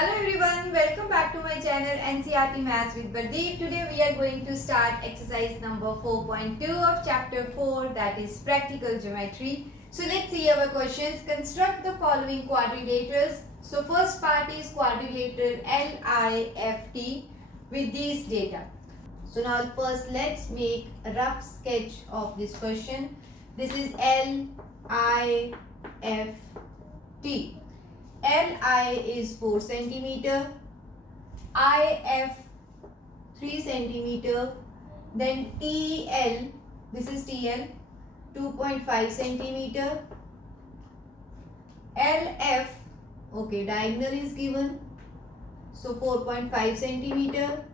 Hello everyone, welcome back to my channel NCERT Maths with Pradeep. Today we are going to start exercise number 4.2 of chapter 4, that is practical geometry. So let's see our questions. Construct the following quadrilaters. So first part is quadrilateral LIFT with these data. So now first let's make a rough sketch of this question. This is LIFT. Li is 4 centimeter, IF 3 centimeter, then TL, this is TL 2.5 centimeter, LF, okay, diagonal is given, so 4.5 centimeter,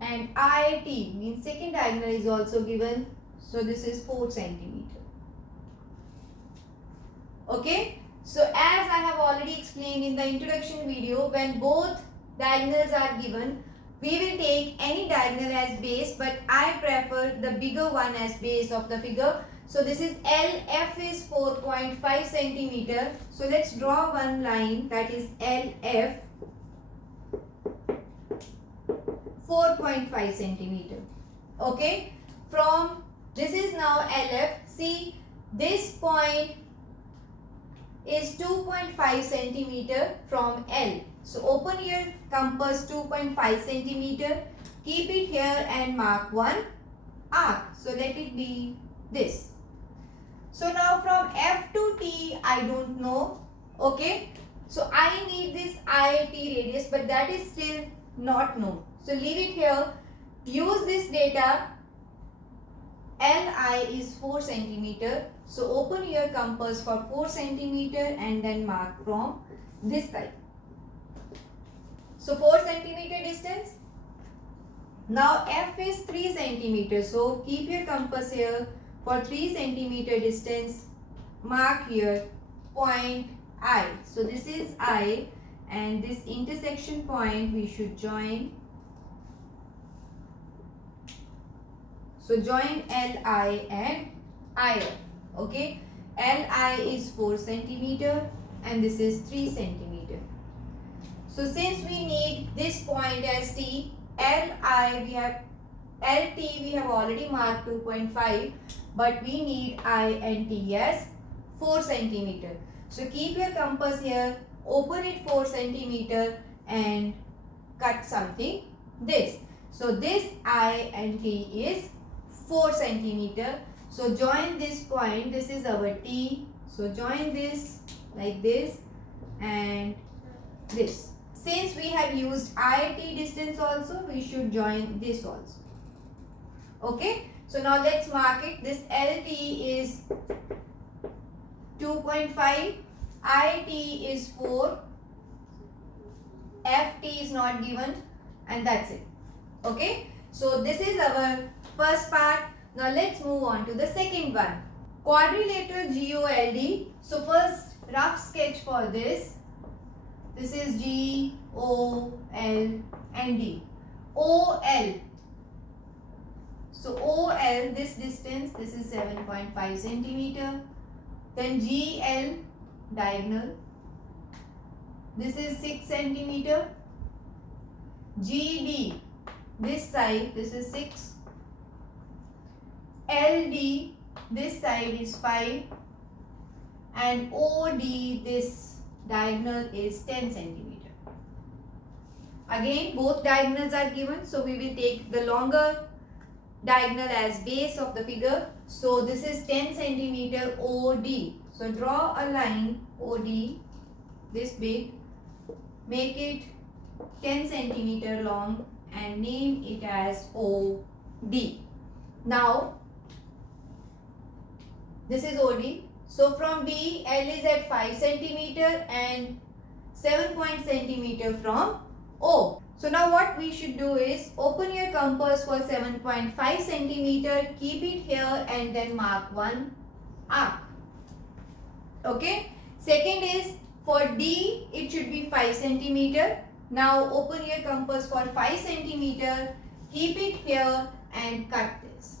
and IT means second diagonal is also given, so this is 4 centimeter. Okay. So as I have already explained in the introduction video, when both diagonals are given, we will take any diagonal as base, but I prefer the bigger one as base of the figure. So this is LF is 4.5 centimeter. So let's draw one line, that is LF 4.5 centimeter. Okay. From this is now LF. See, this point is 2.5 centimeter from L. So open your compass 2.5 centimeter. Keep it here and mark one arc. So let it be this. So now from F to T I don't know. Okay. So I need this IT radius, but that is still not known. So leave it here. Use this data. Li is 4 centimeter. So open your compass for 4 centimeter and then mark from this side. So 4 centimeter distance. Now F is 3 centimeter. So keep your compass here for 3 centimeter distance. Mark here point I. So this is I, and this intersection point we should join. So join Li and IF. Okay. Li is 4 centimeter and this is 3 centimeter. So since we need this point as T, Li we have, LT we have already marked 2.5, but we need I and T as 4 centimeter. So keep your compass here, open it 4 centimeter and cut something this. So this I and T is 4 centimeter. So join this point, this is our T. So join this like this and this. Since we have used IT distance also, we should join this also. Okay. So now let's mark it. This LT is 2.5, IT is 4, FT is not given, and that's it. Okay. So this is our first part. Now let's move on to the second one. Quadrilateral GOLD. So first rough sketch for this. This is G, O, L and D. OL. So OL, this distance, this is 7.5 centimeter. Then GL, diagonal. This is 6 centimeter. GD, this side, this is 6. LD, this side is 5. And OD, this diagonal is 10 centimeter. Again, both diagonals are given. So we will take the longer diagonal as base of the figure. So this is 10 centimeter OD. So draw a line OD, this big. Make it 10 centimeter long and name it as OD. Now, this is OD. So from D, L is at 5 centimeter and 7 centimeter from O. So now what we should do is open your compass for 7.5 centimeter, keep it here and then mark one arc. Okay. Second is for D, it should be 5 centimeter. Now open your compass for 5 centimeter, keep it here and cut this.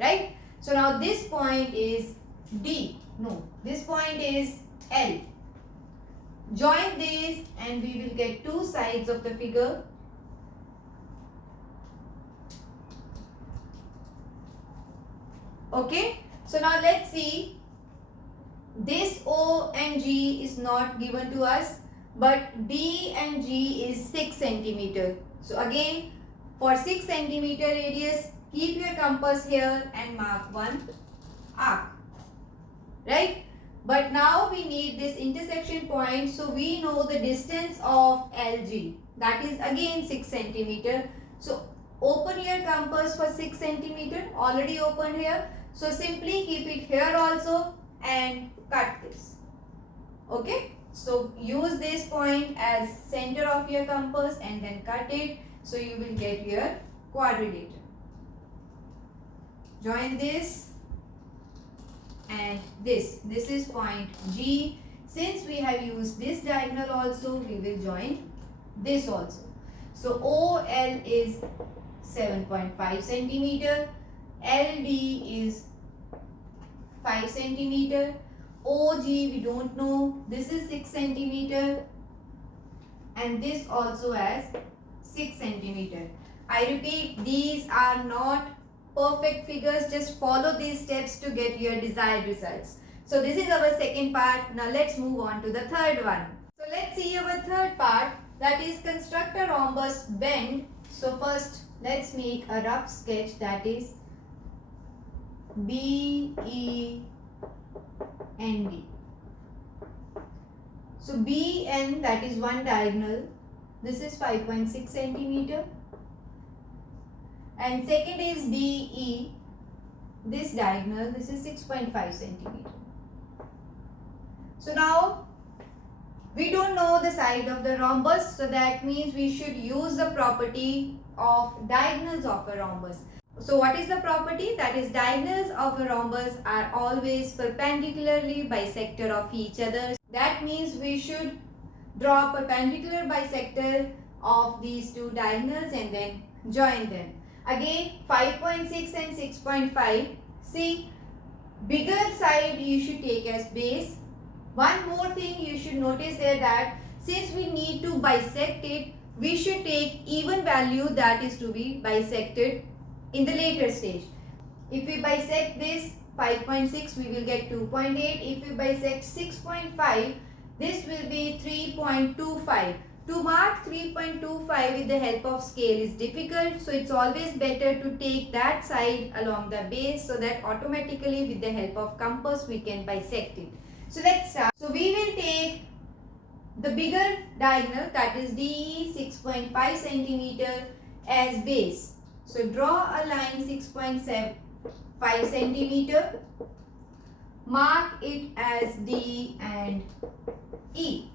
Right. So now this point is D. No, this point is L. Join this and we will get two sides of the figure. Okay, so now let's see. This O and G is not given to us, but D and G is 6 centimeter. So again, for 6 centimeter radius, keep your compass here and mark one arc. Right? But now we need this intersection point, so we know the distance of LG. That is again 6 centimeter. So open your compass for 6 centimeter. Already opened here. So simply keep it here also and cut this. Okay. So use this point as center of your compass and then cut it. So you will get your quadrilateral. Join this and this is point G. Since we have used this diagonal also, we will join this also. So OL is 7.5 centimeter, LD is 5 centimeter, OG we don't know, this is 6 centimeter and this also has 6 centimeter. I repeat, these are not perfect figures. Just follow these steps to get your desired results. So this is our second part. Now let's move on to the third one. So let's see our third part, that is construct a rhombus bend. So first let's make a rough sketch, that is B, E, and D. So BN, that is one diagonal. This is 5.6 centimeter. And second is DE, this diagonal, this is 6.5 centimeter. So now we don't know the side of the rhombus, so that means we should use the property of diagonals of a rhombus. So what is the property? That is, diagonals of a rhombus are always perpendicularly bisector of each other. That means we should draw perpendicular bisector of these two diagonals and then join them. Again, 5.6 and 6.5. See, bigger side you should take as base. One more thing you should notice here, that since we need to bisect it, we should take even value that is to be bisected in the later stage. If we bisect this 5.6, we will get 2.8. If we bisect 6.5, this will be 3.25. To mark 3.25 with the help of scale is difficult, so it's always better to take that side along the base, so that automatically with the help of compass we can bisect it. So let's start. So we will take the bigger diagonal, that is DE 6.5 centimeter as base. So draw a line 6.5 centimeter, mark it as D and E.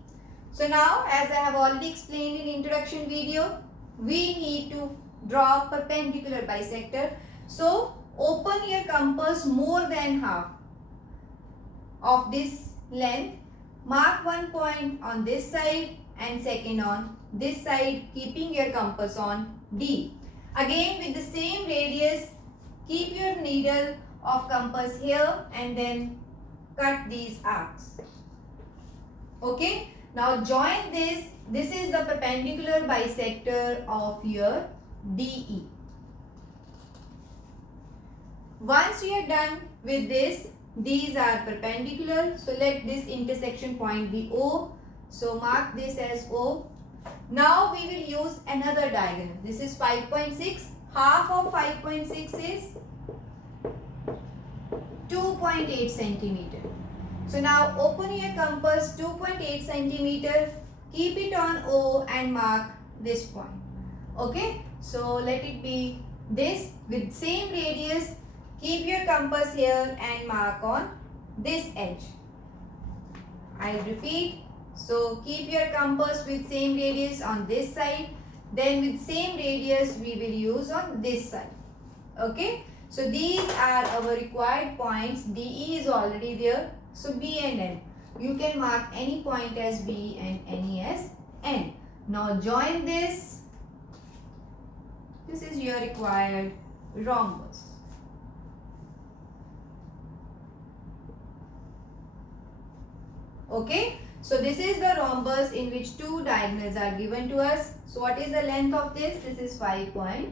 So now, as I have already explained in introduction video, we need to draw perpendicular bisector. So open your compass more than half of this length. Mark one point on this side and second on this side, keeping your compass on D. Again, with the same radius, keep your needle of compass here and then cut these arcs. Okay. Now join this. This is the perpendicular bisector of your DE. Once you are done with this, these are perpendicular. So let this intersection point be O. So mark this as O. Now we will use another diagonal. This is 5.6. Half of 5.6 is 2.8 centimeter. So now open your compass 2.8 centimeter, keep it on O and mark this point. Okay, so let it be this with same radius. Keep your compass here and mark on this edge. I repeat, so keep your compass with same radius on this side, then with same radius we will use on this side. Okay, so these are our required points. DE is already there. So B and N. You can mark any point as B and any as N. Now join this. This is your required rhombus. Okay. So this is the rhombus in which two diagonals are given to us. So what is the length of this? This is 5.6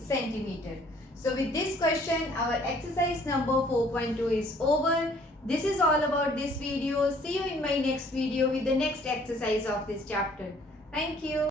centimeter. So with this question, our exercise number 4.2 is over. This is all about this video. See you in my next video with the next exercise of this chapter. Thank you.